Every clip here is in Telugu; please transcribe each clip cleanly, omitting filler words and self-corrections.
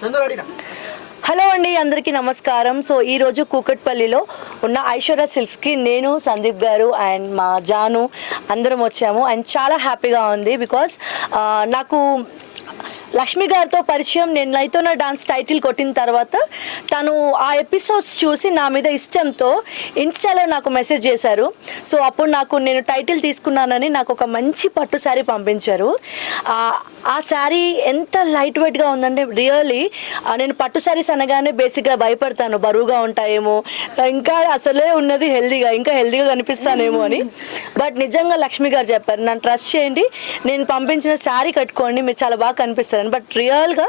హలో అండి, అందరికీ నమస్కారం. సో ఈరోజు కూకట్పల్లిలో ఉన్న ఐశ్వర్య సిల్క్స్కి నేను, సందీప్ గారు అండ్ మా జాను అందరం వచ్చాము. అండ్ చాలా హ్యాపీగా ఉంది బికాస్ నాకు లక్ష్మి గారితో పరిచయం నేను లైతోనా డాన్స్ టైటిల్ కొట్టిన తర్వాత తను ఆ ఎపిసోడ్స్ చూసి నా మీద ఇష్టంతో ఇన్స్టాలో నాకు మెసేజ్ చేశారు. సో అప్పుడు నేను టైటిల్ తీసుకున్నానని నాకు ఒక మంచి పట్టు శారీ పంపించారు. ఆ శారీ ఎంత లైట్ వెయిట్గా ఉందంటే రియల్లీ నేను పట్టు శారీస్ అనగానే బేసిక్గా భయపడతాను, బరువుగా ఉంటాయేమో, ఇంకా అసలే ఉన్నది ఇంకా హెల్దీగా కనిపిస్తానేమో అని. బట్ నిజంగా లక్ష్మి గారు చెప్పారు, నన్ను ట్రస్ట్ చేయండి, నేను పంపించిన శారీ కట్టుకోండి, మీరు చాలా బాగా కనిపిస్తారు. బట్ రియల్గా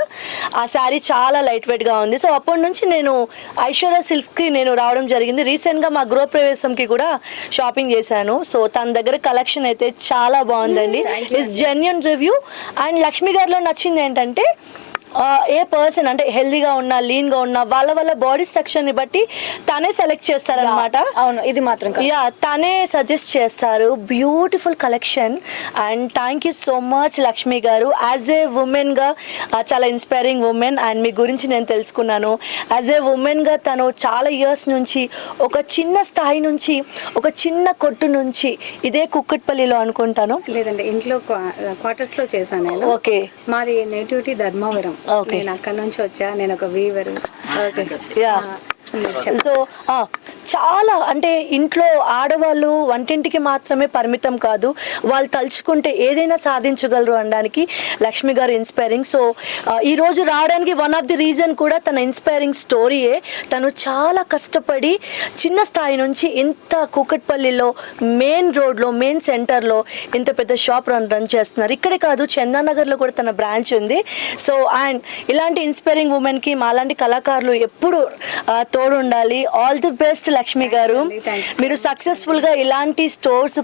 ఆ శారీ చాలా లైట్ వెయిట్గా ఉంది. సో అప్పటి నుంచి నేను ఐశ్వర్య సిల్క్స్కి రావడం జరిగింది. రీసెంట్గా మా గృహప్రవేశంకి కూడా షాపింగ్ చేశాను. సో తన దగ్గర కలెక్షన్ అయితే చాలా బాగుందండి. It's genuine review. And Lakshmi గారిలో నచ్చింది ఏంటంటే ఏ పర్సన్ అంటే హెల్దీగా ఉన్నా, లీన్గా ఉన్నా వాళ్ళ బాడీ స్ట్రక్చర్ని బట్టి తనే సెలెక్ట్ చేస్తారనమాట. అవును, ఇది మాత్రం తనే సజెస్ట్ చేస్తారు. Beautiful collection. And thank you so much Lakshmi garu. As ఏ ఉమెన్గా చాలా ఇన్స్పైరింగ్ ఉమెన్. అండ్ మీ గురించి నేను తెలుసుకున్నాను. యాజ్ ఏ ఉమెన్గా తను చాలా ఇయర్స్ నుంచి ఒక చిన్న స్థాయి నుంచి, ఒక చిన్న కొట్టు నుంచి, ఇదే కుక్కట్పల్లిలో అనుకుంటాను, లేదండి ఇంట్లో క్వార్టర్స్లో చేశాను నేను. ఓకే, మాది నేటివిటీ ధర్మవరం. నేను అక్కడ నుంచి వచ్చా. నేను ఒక వీవర్. సో చాలా అంటే ఇంట్లో ఆడవాళ్ళు వంటింటికి మాత్రమే పరిమితం కాదు, వాళ్ళు తలుచుకుంటే ఏదైనా సాధించగలరు అనడానికి లక్ష్మి గారు ఇన్స్పైరింగ్. సో ఈరోజు రావడానికి వన్ ఆఫ్ ది రీజన్ కూడా తన ఇన్స్పైరింగ్ స్టోరీయే. తను చాలా కష్టపడి చిన్న స్థాయి నుంచి ఇంత కూకట్పల్లిలో మెయిన్ రోడ్లో, మెయిన్ సెంటర్లో ఇంత పెద్ద షాప్ రన్ చేస్తున్నారు. ఇక్కడే కాదు, చందానగర్లో కూడా తన బ్రాంచ్ ఉంది. సో అండ్ ఇలాంటి ఇన్స్పైరింగ్ ఉమెన్కి మాలాంటి కళాకారులు ఎప్పుడు తోడు ఉండాలి. ఆల్ ది బెస్ట్ లక్ష్మి గారు. మీరు సక్సెస్ఫుల్గా ఇలాంటి స్టోర్స్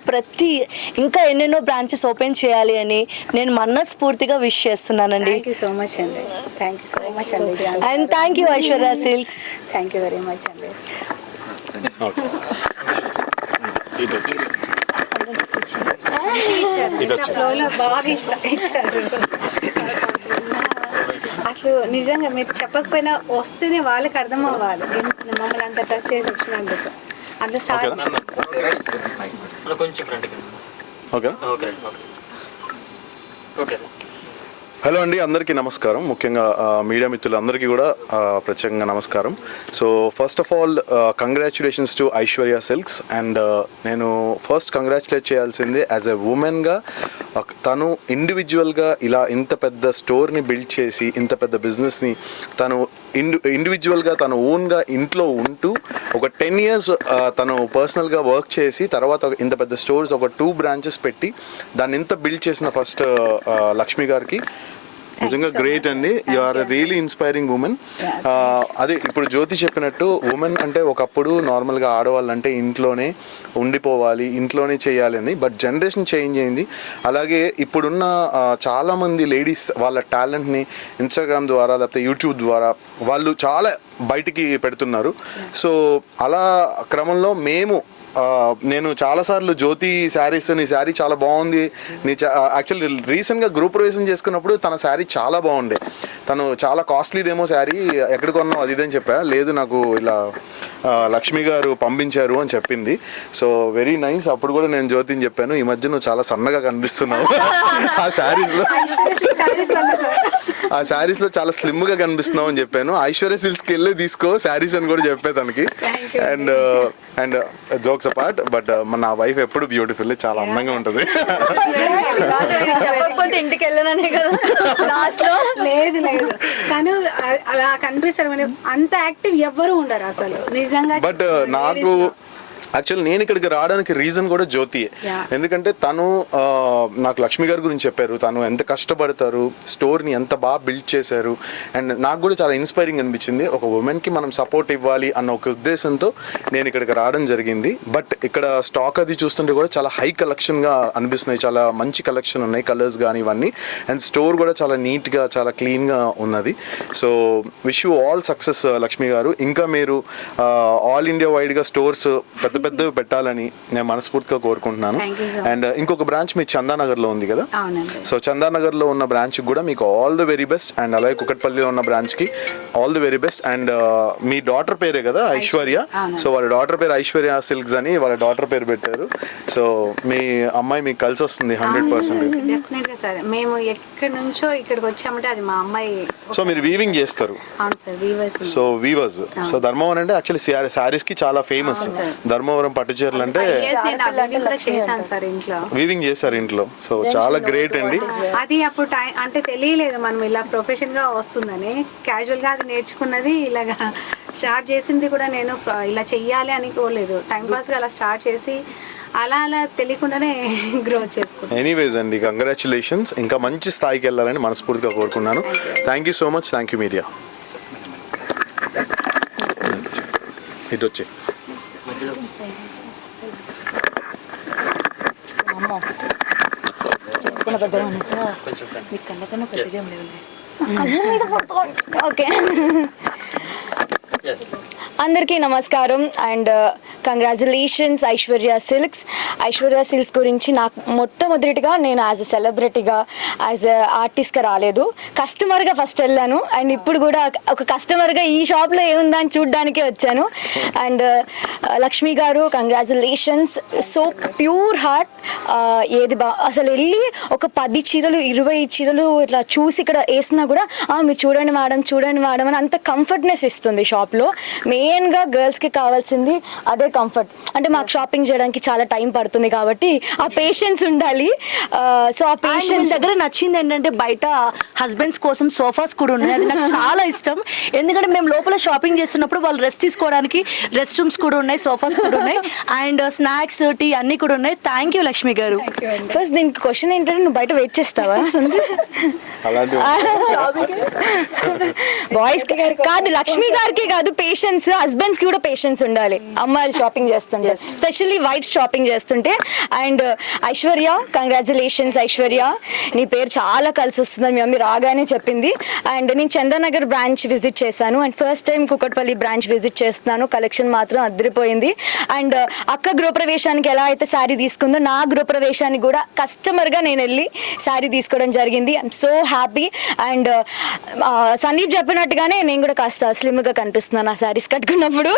ఇంకా ఎన్నెన్నో బ్రాంచెస్ ఓపెన్ చేయాలి అని నేను మనస్ఫూర్తిగా విష్ చేస్తున్నానండి. And thank you Aishwarya silks. Thank you very much అండి. అసలు నిజంగా మీరు చెప్పకపోయినా వస్తేనే వాళ్ళకి అర్థం అవ్వాలి మమ్మల్ని అంత ట్రస్ట్ చేసి వచ్చినందుకు. అందులో సార్ హలో అండి, అందరికీ నమస్కారం. ముఖ్యంగా మీడియా మిత్రులందరికీ కూడా ప్రత్యేకంగా నమస్కారం. So first of all congratulations to Aishwarya silks. And నేను ఫస్ట్ కంగ్రాచ్యులేట్ చేయాల్సింది యాజ్ ఎ ఉమెన్గా, తను ఇండివిజువల్గా ఇలా ఇంత పెద్ద స్టోర్ని బిల్డ్ చేసి, ఇంత పెద్ద బిజినెస్ని తను ఇండివిజువల్గా తను ఓన్గా ఇంట్లో ఉంటూ ఒక 10 years తను పర్సనల్గా వర్క్ చేసి తర్వాత ఇంత పెద్ద స్టోర్స్ ఒక 2 branches పెట్టి దాన్ని ఇంత బిల్డ్ చేసిన ఫస్ట్ లక్ష్మి గారికి నిజంగా గ్రేట్ అండి. You are really inspiring women. అదే ఇప్పుడు జ్యోతి చెప్పినట్టు, ఉమెన్ అంటే ఒకప్పుడు నార్మల్గా ఆడవాళ్ళు అంటే ఇంట్లోనే ఉండిపోవాలి, ఇంట్లోనే చేయాలి అని. బట్ జనరేషన్ చేంజ్ అయింది. అలాగే ఇప్పుడున్న చాలామంది లేడీస్ వాళ్ళ టాలెంట్ని ఇన్స్టాగ్రామ్ ద్వారా లేకపోతే యూట్యూబ్ ద్వారా వాళ్ళు చాలా బయటికి పెడుతున్నారు. సో అలా క్రమంలో నేను చాలాసార్లు జ్యోతి శారీస్, నీ శారీ చాలా బాగుంది, యాక్చువల్లీ రీసెంట్గా గృహప్రవేశం చేసుకున్నప్పుడు తన శారీ చాలా బాగుండే. తను చాలా కాస్ట్లీదేమో శారీ, ఎక్కడ కొన్నావు అది ఇదని చెప్పా. లేదు, నాకు ఇలా లక్ష్మి గారు పంపించారు అని చెప్పింది. So very nice. అప్పుడు కూడా నేను జ్యోతిని చెప్పాను, ఈ మధ్య నువ్వు చాలా సన్నగా కనిపిస్తున్నావు ఆ శారీస్లో చాలా స్లిమ్గా కనిపిస్తున్నావు అని చెప్పాను. ఐశ్వర్య సిల్క్స్కి వెళ్ళి తీసుకో శారీస్ అని కూడా చెప్పే తనకి. అండ్ జోక్స్ అపార్ట్, బట్ నా వైఫ్ ఎప్పుడు బ్యూటిఫుల్, చాలా అందంగా ఉంటుంది. ఇంటికి వెళ్ళననే కదా లాస్ట్ లో. లేదు తను అలా కనిపిస్తారు, అంత యాక్టివ్ ఎవ్వరు ఉండరు అసలు నిజంగా. బట్ నాకు యాక్చువల్ నేను ఇక్కడికి రావడానికి రీజన్ కూడా జ్యోతియే. ఎందుకంటే తను నాకు లక్ష్మి గారి గురించి చెప్పారు, తను ఎంత కష్టపడతారు, స్టోర్ని ఎంత బాగా బిల్డ్ చేశారు. అండ్ నాకు కూడా చాలా ఇన్స్పైరింగ్ అనిపించింది. ఒక ఉమెన్కి మనం సపోర్ట్ ఇవ్వాలి అన్న ఒక ఉద్దేశంతో నేను ఇక్కడికి రావడం జరిగింది. బట్ ఇక్కడ స్టాక్ అది చూస్తుంటే కూడా చాలా హై కలెక్షన్గా అనిపిస్తున్నాయి. చాలా మంచి కలెక్షన్ ఉన్నాయి, కలర్స్ కానీ ఇవన్నీ. అండ్ స్టోర్ కూడా చాలా నీట్గా, చాలా క్లీన్గా ఉన్నది. So wish you all success Lakshmi గారు. ఇంకా మీరు ఆల్ ఇండియా వైడ్గా స్టోర్స్ పెద్ద పెద్ద పెద్దవి పెట్టాలని నేను మనస్ఫూర్తిగా కోరుకుంటున్నాను. Thank you so much. And ఇంకొక బ్రాంచ్ మీ చందానగర్లో ఉంది కదా, అవునండి. సో చందానగర్లో ఉన్న బ్రాంచ్కి కూడా మీకు all the very best. And అలాగే కుకట్పల్లిలో ఉన్న బ్రాంచ్కి all the very best. And me daughter పేరే కదా ఐశ్వర్య, సో వాళ్ళ డాటర్ పేరు ఐశ్వర్య సిల్క్స్ అని వాళ్ళ డాటర్ పేరు పెట్టారు. సో మీ అమ్మాయి మీకు కలిసి వస్తుంది 100%. డెఫినెట్ గా సార్, మేము ఎక్కడి నుంచో ఇక్కడికి వచ్చామంటే అది మా అమ్మాయి. సో మీరు వీవింగ్ చేస్తారు. అవును sir, weavers. So weavers. So Dharmavaram అంటే యాక్చువల్లీ శారీస్ కి చాలా ఫేమస్. ధర్మవరం పట్టు చీరలు అంటే నేను అవి కూడా చేశాను సార్ ఇంట్లో. వీవింగ్ చేశారు ఇంట్లో. సో చాలా గ్రేట్ అండి. అది అప్పుడు టైం అంటే తెలియలేదు మనం ఇలా ప్రొఫెషన్ గా వస్తుందని. క్యాజువల్ గా అది నేర్చుకున్నది, ఇలాగా స్టార్ట్ చేసింది కూడా నేను ఇలా చెయ్యాలి అని కోలేదు. టైం పాస్ గా అలా స్టార్ట్ చేసి అలా అలా తెలియకుండానే గ్రోత్ చేసుకున్నాను. ఎనీవేస్ అండి, కంగ్రాచులేషన్స్. ఇంకా మంచి స్థాయికి వెళ్ళాలని మనస్ఫూర్తిగా కోరుకున్నాను. Thank you so much. Thank you media. ఇటు వచ్చి ఓకే, అందరికీ నమస్కారం and congratulations Aishwarya silks. Aishwarya silks గురించి నాకు మొట్టమొదటిగా నేను యాజ్ ఎ సెలబ్రిటీగా, యాజ్ ఎ ఆర్టిస్ట్గా రాలేదు, కస్టమర్గా ఫస్ట్ వెళ్ళాను. అండ్ ఇప్పుడు కూడా ఒక కస్టమర్గా ఈ షాప్లో ఏముందని చూడ్డానికే వచ్చాను. అండ్ లక్ష్మి గారు కంగ్రాచులేషన్స్, సో ప్యూర్ హార్ట్. ఏది అసలు వెళ్ళి ఒక 10 చీరలు 20 చీరలు ఇట్లా చూసి ఇక్కడ వేసినా కూడా మీరు చూడండి మేడం అని అంత కంఫర్ట్నెస్ ఇస్తుంది షాప్లో. మెయిన్గా గర్ల్స్కి కావాల్సింది అదే కంఫర్ట్. అంటే మాకు షాపింగ్ చేయడానికి చాలా టైం పడుతుంది కాబట్టి ఆ పేషెన్స్ ఉండాలి. సో ఆ పేషెన్స్ దగ్గర నచ్చింది ఏంటంటే బయట హస్బెండ్స్ కోసం సోఫాస్ కూడా ఉన్నాయి. అది నాకు చాలా ఇష్టం. ఎందుకంటే మేము లోపల షాపింగ్ చేస్తున్నప్పుడు వాళ్ళు రెస్ట్ తీసుకోవడానికి రెస్ట్ రూమ్స్ కూడా ఉన్నాయి, సోఫాస్ కూడా ఉన్నాయి, అండ్ స్నాక్స్ టీ అన్ని కూడా ఉన్నాయి. థ్యాంక్ యూ లక్ష్మి గారు. ఫస్ట్ దీనికి క్వశ్చన్ ఏంటంటే నువ్వు బయట వెయిట్ చేస్తావా? అలాంటి బాయ్స్ కాదు, లక్ష్మి గారికి కాదు, పేషెన్స్. హస్బెండ్స్ కి కూడా పేషెన్స్ ఉండాలి అమ్మాయిలు షాపింగ్ చేస్తుంటే, స్పెషల్లీ వైఫ్స్ షాపింగ్ చేస్తుంటే. అండ్ ఐశ్వర్య కంగ్రాచులేషన్స్ ఐశ్వర్య, నీ పేరు చాలా కలిసి వస్తుందని మీ మమ్మీ రాగానే చెప్పింది. అండ్ నేను చందానగర్ బ్రాంచ్ విజిట్ చేశాను and first time Kukatpally branch visit చేస్తున్నాను. కలెక్షన్ మాత్రం అదిరిపోయింది. అండ్ అక్క గృహప్రవేశానికి ఎలా అయితే శారీ తీసుకుందో నా గృహప్రవేశానికి కూడా కస్టమర్గా నేను వెళ్ళి శారీ తీసుకోవడం జరిగింది. I'm so happy. And Sandeep చెప్పినట్టుగానే నేను కూడా కాస్త స్లిమ్గా కనిపిస్తున్నాను ఆ శారీస్ కట్టుకున్నప్పుడు.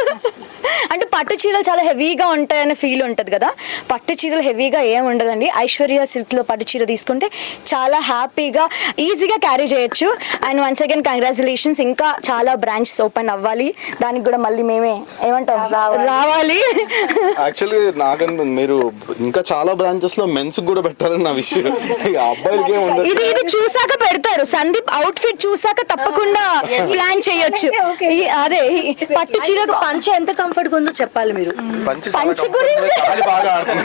అంటే పట్టు చీరలు చాలా హెవీగా ఉంటాయనే ఫీల్ ఉంటుంది కదా, పట్టు చీరలు హెవీగా ఏం ఉండదండి. ఐశ్వర్య సిల్క్లో పట్టు చీర తీసుకుంటే చాలా హ్యాపీగా ఈజీగా క్యారీ చేయొచ్చు. And once again congratulations. ఇంకా చాలా బ్రాంచెస్ ఓపెన్ అవ్వాలి, దానికి కూడా మళ్ళీ మేమే ఏమంటాం రావాలి. యాక్చువల్లీ నాకన్నా మీరు ఇంకా చాలా బ్రాంచెస్ లో మెన్స్ కూడా పెట్టాలని నా విషయం. అబ్బాయిలకి ఇది ఇది చూసాక పెడతారు. సందీప్ అవుట్ ఫిట్ చూసాక తప్పకుండా ప్లాన్ చేయొచ్చు. అదే పట్టు చీర పంచె ఎంత కంఫర్ట్ గా ఉందో చెప్పాలి మీరు. పంచె గురించి బాగా ఆడుతుంది.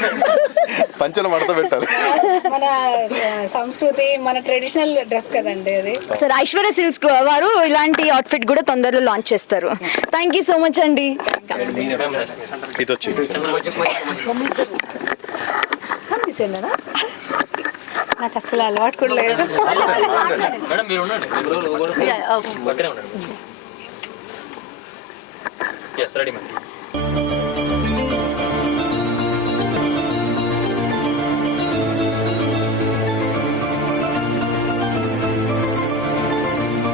పంచెల మడత పెట్టాలి. మన సంస్కృతి, మన ట్రెడిషనల్ డ్రెస్ కదండి అది. సార్ ఐశ్వర్య సిల్క్స్ వారు ఇలాంటి అవుట్ఫిట్ కూడా తొందరలో లాంచ్ చేస్తారు. థ్యాంక్ యూ సో మచ్ అండి. ఇటు వచ్చి కనిపిస్తుందా? నాకు అసలు అలవాటు కూడా లేదు. మేడం మీరు ఉండండి, పక్కనే ఉండండి. Yes ready madam.